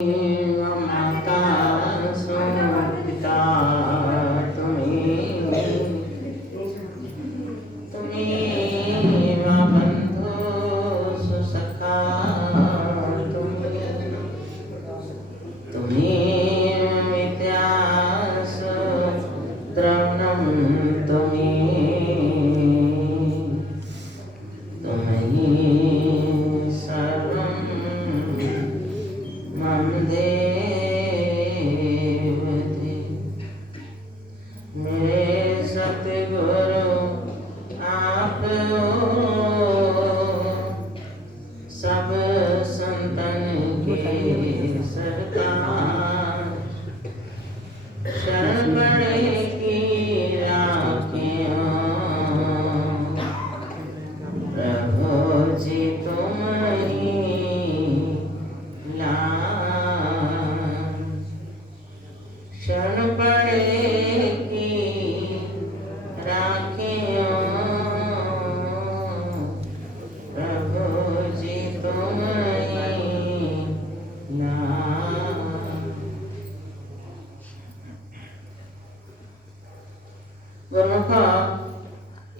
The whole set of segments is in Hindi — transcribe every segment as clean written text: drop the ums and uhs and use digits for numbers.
माता सो पिता तुम्हें माँ बंधु सो सखा तुम्हें विद्या सो द्रवणम तुम्हें सर्वं मम देवते। मेरे सतगुरु आप हो, सब संतन के सरदार। शरण बड़े की राखियो, प्रभु जी तुम ही शरण पड़ेगी राखियो, प्रभु जी तुम ही गुरुमुखो,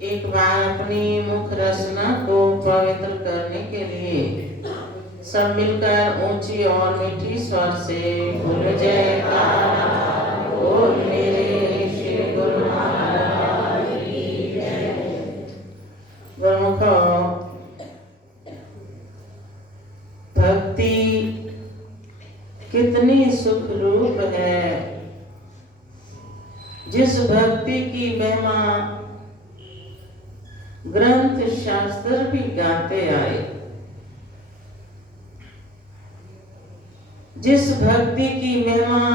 एक बार अपनी मुख रचना को पवित्र करने के लिए सब मिलकर ऊंची और मीठी स्वर से बोलो जयकारा। बोल मेरे श्री गुरु महाराज की जय। गुरुमुखो, भक्ति कितनी सुख रूप है, जिस भक्ति की महिमा ग्रंथ शास्त्र भी गाते आए, जिस भक्ति की महिमा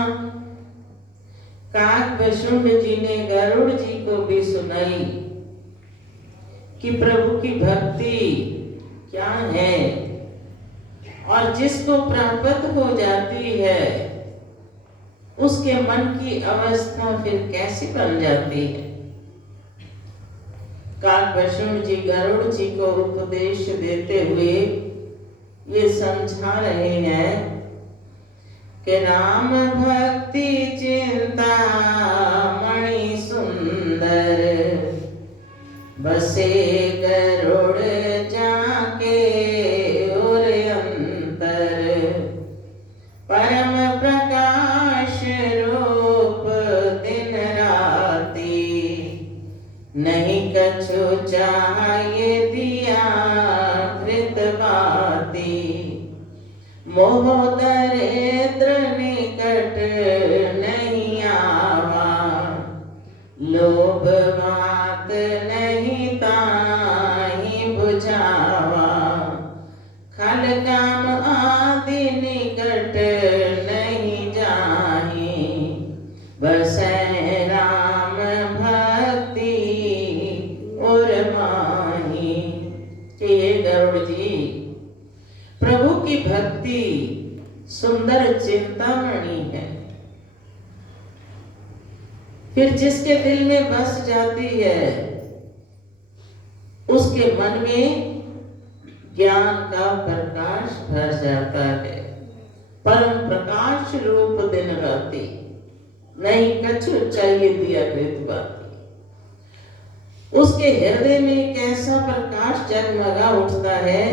काकभूषुंड जी ने गरुड़ जी को भी सुनाई कि प्रभु की भक्ति क्या है, और जिसको प्राप्त हो जाती है उसके मन की अवस्था फिर कैसी बन जाती है। काकभूषुंड जी गरुड़ जी को उपदेश देते हुए ये समझा रहे हैं कि राम भक्ति चिंता मणि सुंदर, बसे गरुड़ जाके और अंतर। परम प्रकाश रूप दिन राती, नहीं कछु चाहिए दिया कृत बाती। मोह दरिद्र निकट नहीं आवा, लोभ मात नहीं ताहि बुझावा। खल काम आदि निकट नहीं जाहि, बसै राम भक्ति और माही। कि गरुड़ जी, प्रभु की भक्ति सुंदर चिंतामणि है, फिर जिसके दिल में बस जाती है उसके मन में ज्ञान का प्रकाश भर जाता है। परम प्रकाश रूप दिन राती, नहीं कछु चाहिए दिया कृत बाती। उसके हृदय में कैसा प्रकाश जगमगा उठता है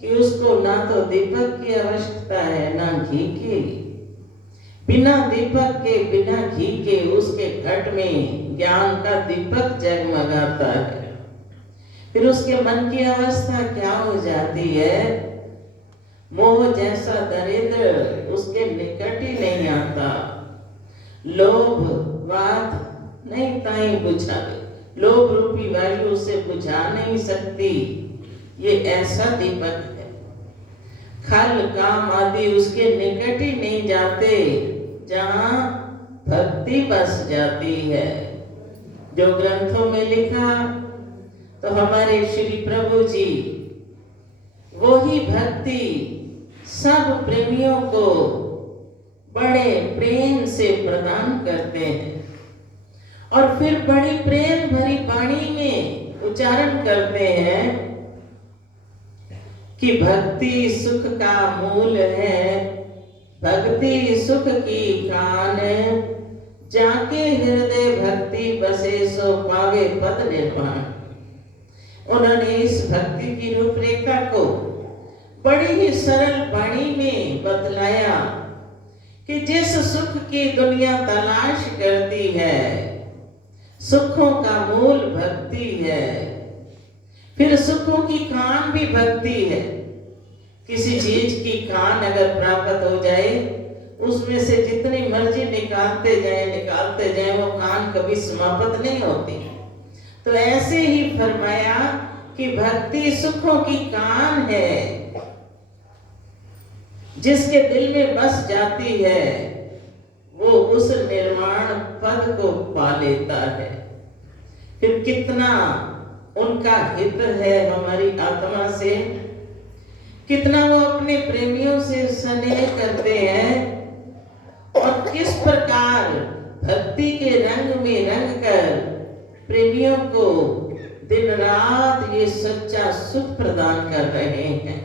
कि उसको ना तो दीपक की आवश्यकता है ना घी की। बिना दीपक के बिना घी के उसके घट में ज्ञान का दीपक जगमगाता है। फिर उसके मन की अवस्था क्या हो जाती है, मोह जैसा दरिद्र उसके निकट ही नहीं आता। लोभ बात नहीं ताई बुझावे, लोभ रूपी वायु उसे बुझा नहीं सकती। ये ऐसा दीपक है। खल काम आदि उसके निकट ही नहीं जाते जहां भक्ति बस जाती है। जो ग्रंथों में लिखा तो हमारे श्री प्रभु जी वो ही भक्ति सब प्रेमियों को बड़े प्रेम से प्रदान करते हैं, और फिर बड़ी प्रेम भरी वाणी में उच्चारण करते हैं कि भक्ति सुख का मूल है, भक्ति सुख की खान, जाके हृदय भक्ति बसे सो पावे पद निर्वाण। उन्होंने इस भक्ति की रूपरेखा को बड़ी ही सरल वाणी में बतलाया कि जिस सुख की दुनिया तलाश करती है, सुखों का मूल भक्ति है, फिर सुखों की खान भी भक्ति है। किसी चीज की खान अगर प्राप्त हो जाए, उसमें से जितनी मर्जी निकालते जाए वो खान कभी समाप्त नहीं होती। तो ऐसे ही फरमाया कि भक्ति सुखों की खान है, जिसके दिल में बस जाती है वो उस निर्वाण पद को पा लेता है। फिर कितना उनका हित है हमारी आत्मा से, कितना वो अपने प्रेमियों से स्नेह करते हैं, और किस प्रकार भक्ति के रंग में रंग कर प्रेमियों को दिन रात ये सच्चा सुख प्रदान कर रहे हैं।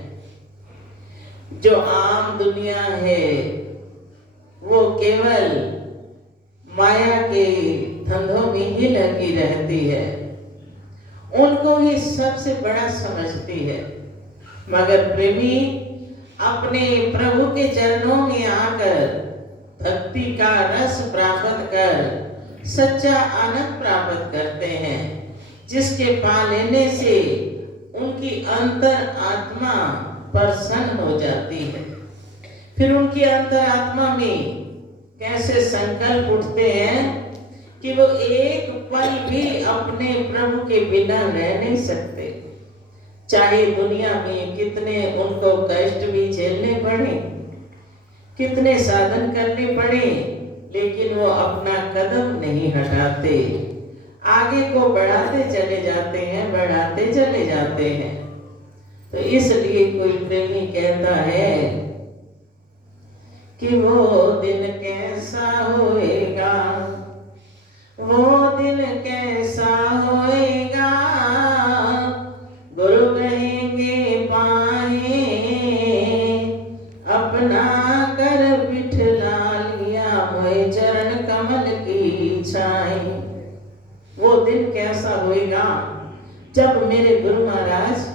जो आम दुनिया है वो केवल माया के धंधों में ही लगी रहती है, उनको ही सबसे बड़ा समझती है। मगर प्रेमी अपने प्रभु के चरणों में आकर भक्ति का रस प्राप्त कर सच्चा आनंद प्राप्त करते हैं, जिसके पा लेने से उनकी अंतर आत्मा प्रसन्न हो जाती है। फिर उनकी अंतर आत्मा में कैसे संकल्प उठते हैं कि वो एक पल भी अपने प्रभु के बिना रह नहीं सकते, चाहे दुनिया में कितने उनको कष्ट भी झेलने पड़े, कितने साधन करने पड़े, लेकिन वो अपना कदम नहीं हटाते, आगे को बढ़ाते चले जाते हैं। तो इसलिए कोई प्रेमी कहता है कि वो दिन कैसा होएगा, वो दिन कैसा होएगा, गुरु कहेंगे पाए अपना कर बिठला लिया मोए चरण कमल की छाए। वो दिन कैसा होएगा जब मेरे गुरु महाराज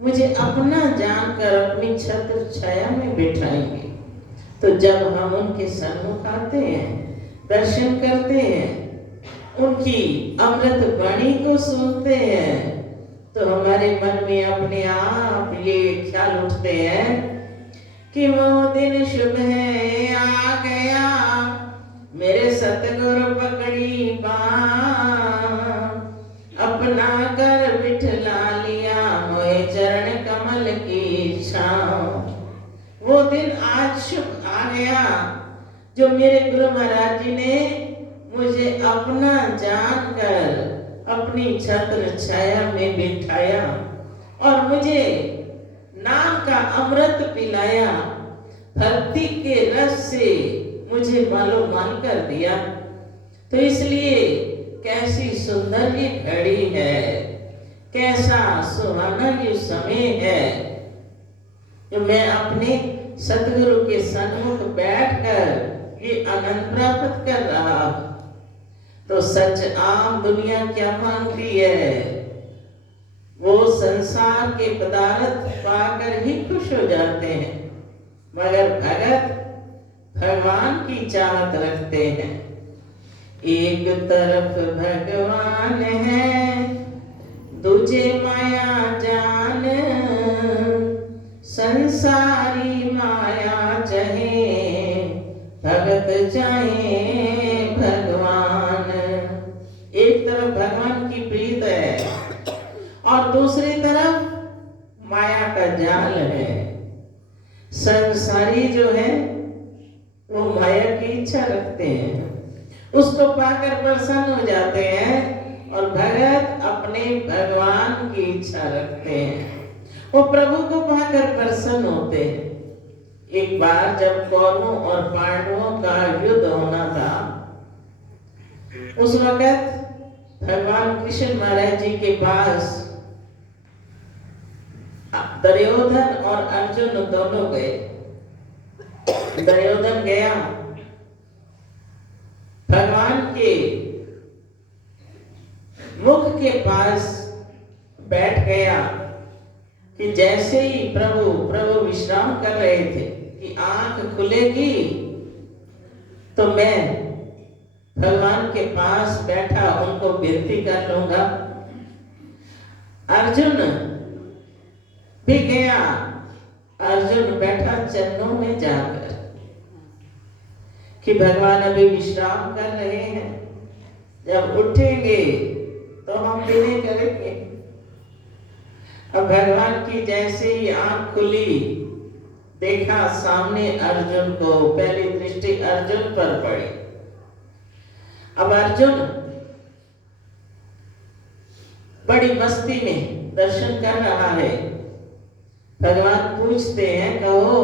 मुझे अपना जानकर अपनी छत्र छाया में बिठाएंगे। तो जब हम उनके सन्मुख आते हैं, दर्शन करते हैं, उनकी अमृत वाणी को सुनते हैं, तो हमारे मन में अपने आप ये ख्याल उठते हैं कि वो दिन शुभ है आ गया, मेरे सतगुरु पकड़ी बाँह, अपना कर बिठला लिया मोए चरण कमल की छाँव। वो दिन आज शुभ आ गया जो मेरे गुरु महाराज जी ने मुझे अपना जानकर अपनी छत्र छाया में बिठाया और मुझे नाम का अमृत पिलाया, भक्ति के रस से मुझे मालोमाल कर दिया। तो इसलिए कैसी सुंदर ये घड़ी है, कैसा सुहाना ये समय है जो मैं अपने सतगुरु के सन्मुख बैठकर ये आनंद प्राप्त कर रहा हूं। तो सच आम दुनिया क्या मानती है, वो संसार के पदार्थ पाकर ही खुश हो जाते हैं, मगर भगत भगवान की चाहत रखते हैं। एक तरफ भगवान है, दूजे माया जान, संसारी माया चाहे भगत चाहे भगवान। एक तरफ भगवान की प्रीत है और दूसरी तरफ माया का जाल है। संसारी जो है वो माया की इच्छा रखते हैं, उसको पाकर प्रसन्न हो जाते हैं, और भगत अपने भगवान की इच्छा रखते हैं, वो प्रभु को पाकर प्रसन्न होते हैं। एक बार जब कौरवों और पांडवों का युद्ध होना था, उस वक्त भगवान कृष्ण महाराज जी के पास दुर्योधन और अर्जुन दोनों गए। दुर्योधन गया, भगवान के मुख के पास बैठ गया कि जैसे ही प्रभु विश्राम कर रहे थे कि आंख खुलेगी तो मैं भगवान के पास बैठा उनको विनती कर लूंगा। अर्जुन भी गया, अर्जुन बैठा चरणों में जाकर कि भगवान अभी विश्राम कर रहे हैं, जब उठेंगे तो हम विनय करेंगे। अब भगवान की जैसे ही आंख खुली, देखा सामने अर्जुन को, पहली दृष्टि अर्जुन पर पड़ी। अब अर्जुन बड़ी मस्ती में दर्शन कर रहा है। भगवान पूछते हैं, कहो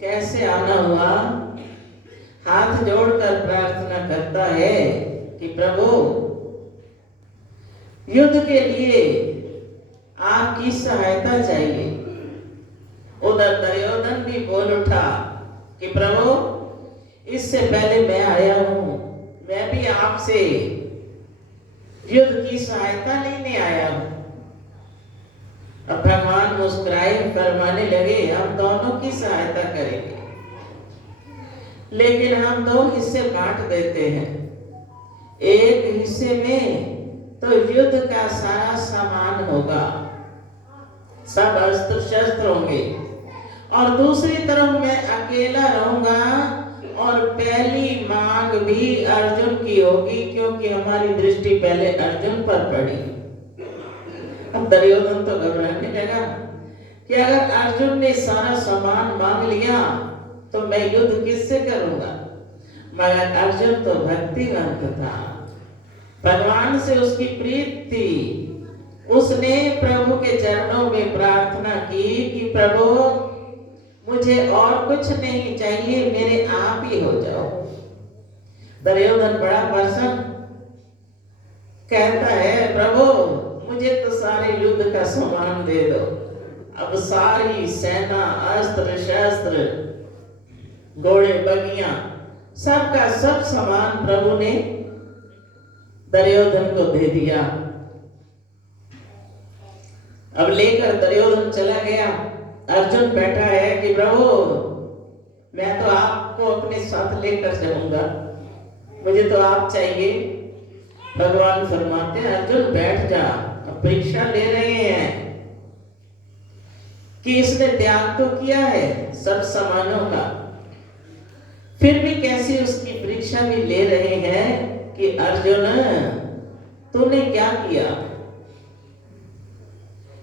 कैसे आना हुआ? हाथ जोड़कर प्रार्थना करता है कि प्रभु युद्ध के लिए आपकी सहायता चाहिए। उधर दुर्योधन भी बोल उठा कि प्रभु इससे पहले मैं आया हूं, मैं भी आपसे युद्ध की सहायता लेने आया हूं। अब भगवान मुस्कुराए, फरमाने लगे, हम दोनों की सहायता करेंगे, लेकिन हम दो हिस्से बांट देते हैं। एक हिस्से में तो युद्ध का सारा सामान होगा, सब अस्त्र शस्त्र होंगे, और दूसरी तरफ मैं अकेला रहूंगा और पहली मांग भी अर्जुन की होगी, क्योंकि हमारी दृष्टि पहले अर्जुन पर पड़ी। अब दुर्योधन तो घबराने लगा कि अगर अर्जुन ने सारा सामान मांग लिया तो मैं युद्ध किससे करूंगा। मगर अर्जुन तो भक्तिवंत था, भगवान से उसकी प्रीत थी। उसने प्रभु के चरणों में प्रार्थना की कि प्रभु मुझे और कुछ नहीं चाहिए, मेरे आप ही हो जाओ। दुर्योधन बड़ा प्रसन्न कहता है, प्रभु मुझे तो सारे युद्ध का सामान दे दो। अब सारी सेना, अस्त्र शस्त्र, घोड़े बगियां, सबका सब सामान प्रभु ने दुर्योधन को दे दिया। अब लेकर दुर्योधन चला गया। अर्जुन बैठा है कि प्रभु मैं तो आपको अपने साथ लेकर चलूंगा, मुझे तो आप चाहिए। भगवान फरमाते हैं, अर्जुन बैठ जा, अब परीक्षा ले रहे हैं कि इसने त्याग तो किया है सब सामानों का, फिर भी कैसी उसकी परीक्षा भी ले रहे हैं कि अर्जुन तूने क्या किया।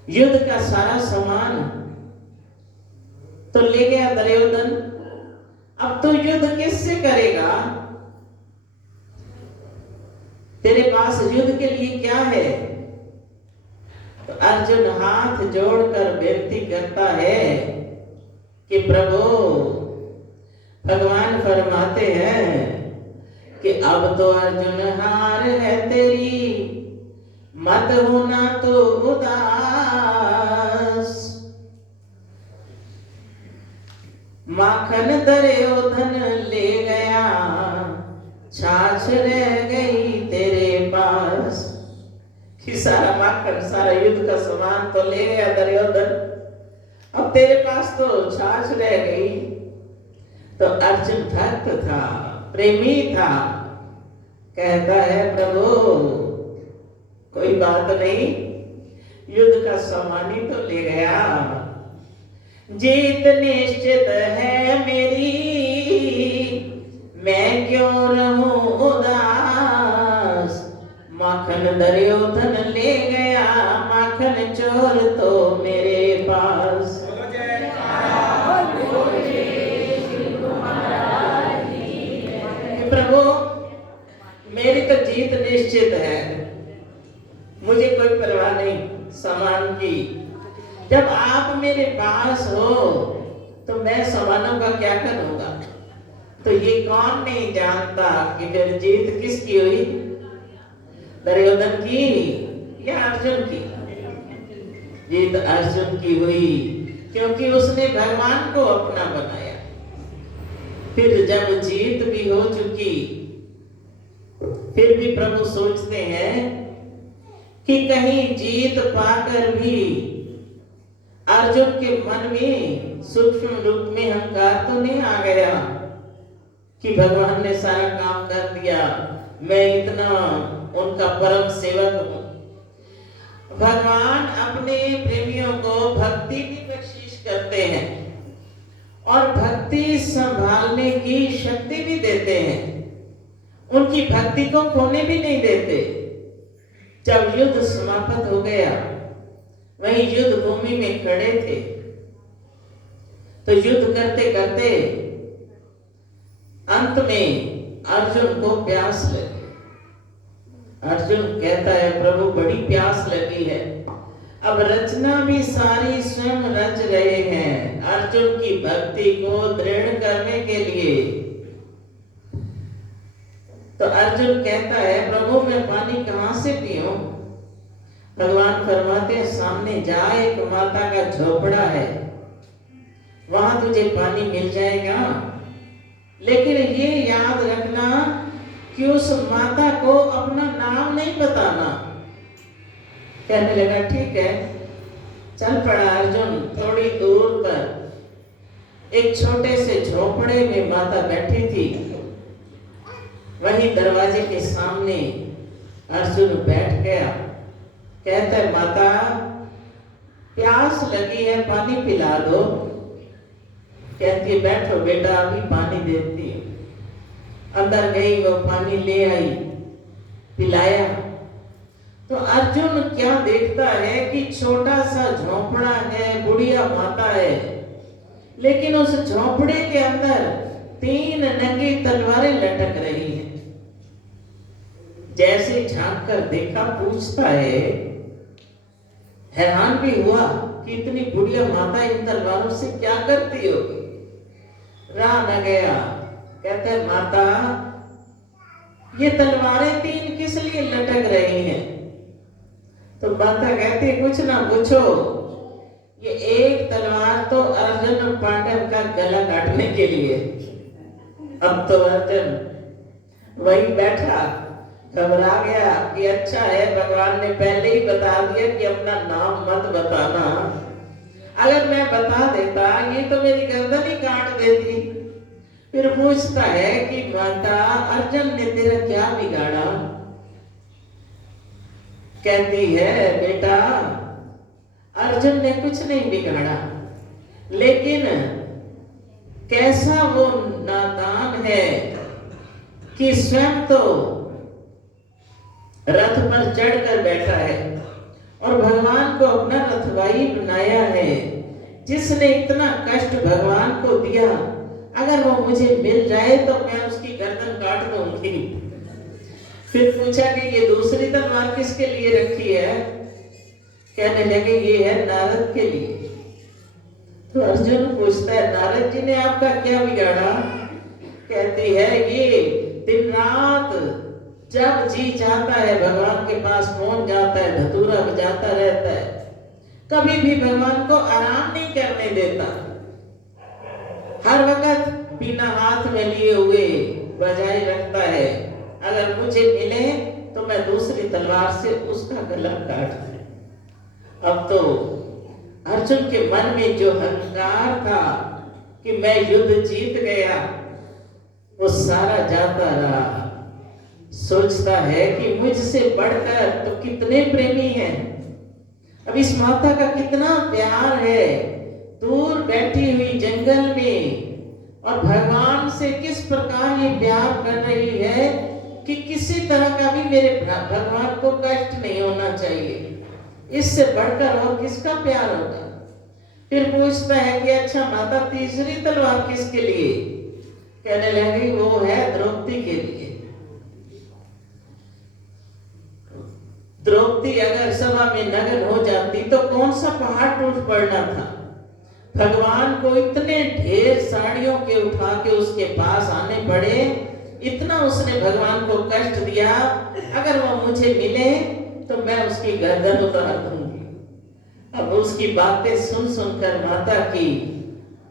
युद्ध का सारा सामान तो ले गया दुर्योधन, अब तू युद्ध किससे करेगा? तेरे पास युद्ध के लिए क्या है? तो अर्जुन हाथ जोड़कर विनती करता है कि प्रभु, भगवान फरमाते हैं कि अब तो अर्जुन हार है तेरी, मत होना तो उदास। माखन दुर्योधन ले गया, छाछ रह गई तेरे पास। कि सारा माखन, सारा युद्ध का सामान तो ले गया दुर्योधन, अब तेरे पास तो छाछ रह गई। तो अर्जुन भक्त था, प्रेमी था, कहता है प्रभु कोई बात नहीं, युद्ध का सामान ही तो ले गया, जीत निश्चित है मेरी, मैं क्यों रहूं उदास। माखन दुर्योधन ले गया, माखन चोर तो मेरे पास। प्रभु मेरी तो जीत निश्चित है, मुझे कोई परवाह नहीं सामान की। जब आप मेरे पास हो तो मैं सामानों का क्या करूंगा? तो ये कौन नहीं जानता कि फिर जीत किसकी हुई, दुर्योधन की या अर्जुन की? जीत अर्जुन की हुई, क्योंकि उसने भगवान को अपना बनाया। फिर जब जीत भी हो चुकी, फिर भी प्रभु सोचते हैं कि कहीं जीत पाकर भी अर्जुन के मन में सूक्ष्म रूप में अहंकार तो नहीं आ गया कि भगवान ने सारा काम कर दिया, मैं इतना उनका परम सेवक हूं। भगवान अपने प्रेमियों को भक्ति की बख्शीश करते हैं और भक्ति संभालने की शक्ति भी देते हैं, उनकी भक्ति को खोने भी नहीं देते। जब युद्ध समाप्त हो गया, वही युद्ध भूमि में खड़े थे, तो युद्ध करते करते अंत में अर्जुन को प्यास लगी। अर्जुन कहता है, प्रभु बड़ी प्यास लगी है। अब रचना भी सारी स्वयं रच रहे हैं अर्जुन की भक्ति को दृढ़ करने के लिए। तो अर्जुन कहता है, प्रभु मैं पानी कहां से पीऊं? भगवान फरमाते हैं, सामने जा, एक माता का झोपड़ा है, वहां तुझे पानी मिल जाएगा। लेकिन ये याद रखना कि उस माता को अपना नाम नहीं बताना। कहने लगा, ठीक है। चल पड़ा अर्जुन। थोड़ी दूर पर एक छोटे से झोपड़े में माता बैठी थी, वहीं दरवाजे के सामने अर्जुन बैठ गया। कहता है, माता प्यास लगी है, पानी पिला दो। कहती है, बैठो बेटा, अभी पानी देती है। अंदर गई, वो पानी ले आई, पिलाया। तो अर्जुन क्या देखता है कि छोटा सा झोपड़ा है, बुढ़िया माता है, लेकिन उस झोपड़े के अंदर 3 नंगी तलवारें लटक रही हैं। जैसे झांक कर देखा, पूछता है, हैरान भी हुआ कि इतनी बुढ़िया माता इन तलवारों से क्या करती होगी। रहा न गया। कहते हैं, माता ये तलवारें 3 किस लिए लटक रही हैं? तो माता कहती, कुछ ना पूछो, ये एक तलवार तो अर्जुन और पांडव का गला काटने के लिए। अब तो अर्जुन वही बैठा, घबरा गया कि अच्छा है भगवान ने पहले ही बता दिया कि अपना नाम मत बताना, अगर मैं बता देता ये तो मेरी गर्दन ही काट देती। फिर पूछता है कि माता अर्जुन ने तेरा क्या बिगाड़ा? कहती है, बेटा अर्जुन ने कुछ नहीं बिगाड़ा, लेकिन कैसा वो नादान है कि स्वयं तो रथ पर चढ़कर बैठा है और भगवान को अपना रथवाही बनाया है। जिसने इतना कष्ट भगवान को दिया, अगर वो मुझे मिल जाए तो मैं उसकी गर्दन काट दूंगी। फिर पूछा कि ये दूसरी तलवार किसके लिए रखी है? कहने लगे, ये है नारद के लिए। तो अर्जुन पूछता है, नारद जी ने आपका क्या बिगाड़ा? कहती है, ये दिन रात जब जी चाहता है भगवान के पास पहुंच जाता है, धतूरा बजाता रहता है, कभी भी भगवान को आराम नहीं करने देता। हर वक्त बिना हाथ में लिए हुए बजाय रखता है। अगर मुझे मिले तो मैं दूसरी तलवार से उसका गला काट दूं। अब तो अर्जुन के मन में जो अहंकार था कि मैं युद्ध जीत गया, वो सारा जाता रहा। सोचता है कि मुझसे बढ़कर तो कितने प्रेमी हैं, अब इस माता का कितना प्यार है, दूर बैठी हुई जंगल में, और भगवान से किस प्रकार ये प्यार कर रही है कि किसी तरह का भी मेरे भगवान को कष्ट नहीं होना चाहिए। इससे बढ़कर और किसका प्यार होगा? फिर पूछता है कि अच्छा माता तीसरी तलवार किसके लिए? कहने लगी, वो है द्रौपदी के लिए। द्रौपदी अगर सभा में नग्न हो जाती तो कौन सा पहाड़ टूट पड़ना था। भगवान को इतने ढेर साड़ियों के उठा के उसके पास आने पड़े, इतना उसने भगवान को कष्ट दिया। अगर वो मुझे मिले तो मैं उसकी गर्दन उतार दूंगी। अब उसकी बातें सुन सुनकर माता की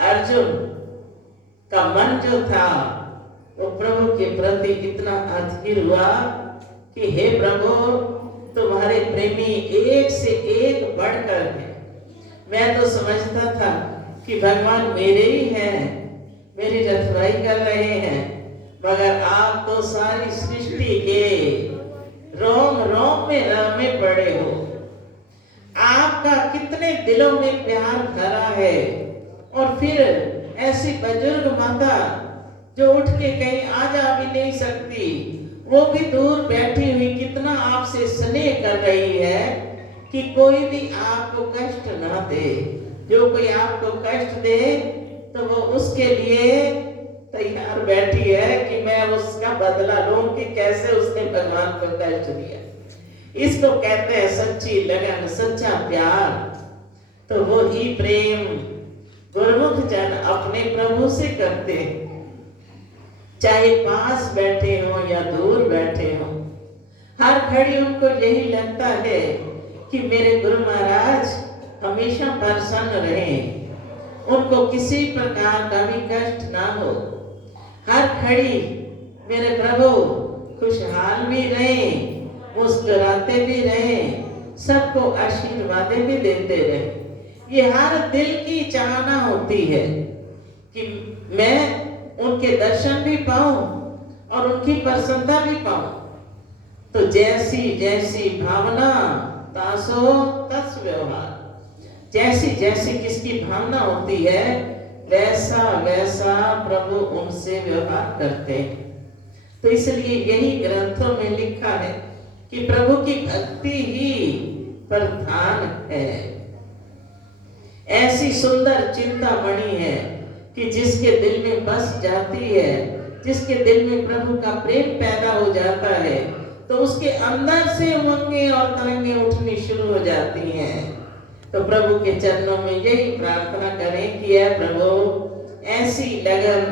अर्जुन का मन जो था वो प्रभु के प्रति इतना अधीर हुआ कि हे प्रभु, तुम्हारे प्रेमी एक से एक बढ़कर है। मैं तो समझता था कि भगवान मेरे ही हैं, मेरी रखवाली कर रहे हैं, मगर आप तो सारी सृष्टि के रोम रोम में रमे पड़े हो। आपका कितने दिलों में प्यार भरा है। और फिर ऐसी बुजुर्ग माता जो उठ के कहीं आ जा भी नहीं सकती, वो भी दूर बैठी हुई कितना आपसे स्नेह कर रही है कि कोई भी आपको कष्ट ना दे। जो कोई आपको कष्ट दे तो वो उसके लिए तैयार बैठी है कि मैं उसका बदला लूं कि कैसे उसने भगवान को कष्ट दिया। इसको कहते हैं सच्ची लगन, सच्चा प्यार। तो वो ही प्रेम गुरुमुख जन अपने प्रभु से करते हैं, चाहे पास बैठे हो या दूर बैठे हो। हर घड़ी उनको यही लगता है कि मेरे गुरु महाराज हमेशा प्रसन्न रहें, उनको किसी प्रकार का भी कष्ट ना हो। हर घड़ी मेरे प्रभु खुशहाल भी रहें, मुस्कुराते भी रहें, सबको आशीर्वाद भी देते रहें। ये हर दिल की चाहना होती है कि मैं उनके दर्शन भी पाऊं और उनकी प्रसन्नता भी पाऊं। तो जैसी जैसी भावना तासो तस व्यवहार, जैसी जैसी किसकी भावना होती है वैसा वैसा प्रभु उनसे व्यवहार करते हैं। तो इसलिए यही ग्रंथों में लिखा है कि प्रभु की भक्ति ही प्रधान है। ऐसी सुंदर चिंतामणि है कि जिसके दिल में बस जाती है, जिसके दिल में प्रभु का प्रेम पैदा हो जाता है, तो उसके अंदर से उमंगें और तरंगें उठनी शुरू हो जाती हैं। तो प्रभु के चरणों में यही प्रार्थना करें कि है प्रभु ऐसी लगन,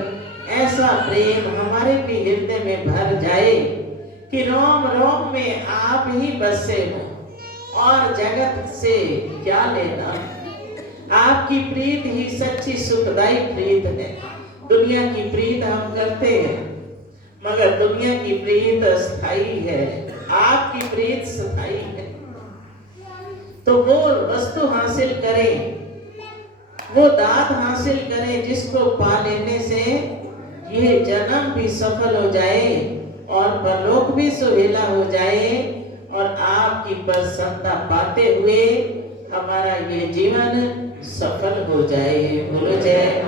ऐसा प्रेम हमारे भी हृदय में भर जाए कि रोम रोम में आप ही बसे हो और जगत से क्या लेना। आपकी प्रीत ही सच्ची सुखदाई प्रीत है। दुनिया की प्रीत हम करते हैं मगर दुनिया की प्रीत अस्थाई है, आपकी प्रीत स्थाई है। तो वो वस्तु हासिल करें, वो दात हासिल करें जिसको पा लेने से ये जन्म भी सफल हो जाए और परलोक भी सुहेला हो जाए और आपकी प्रसन्नता पाते हुए हमारा ये जीवन सफल हो जाए। बोलो जय।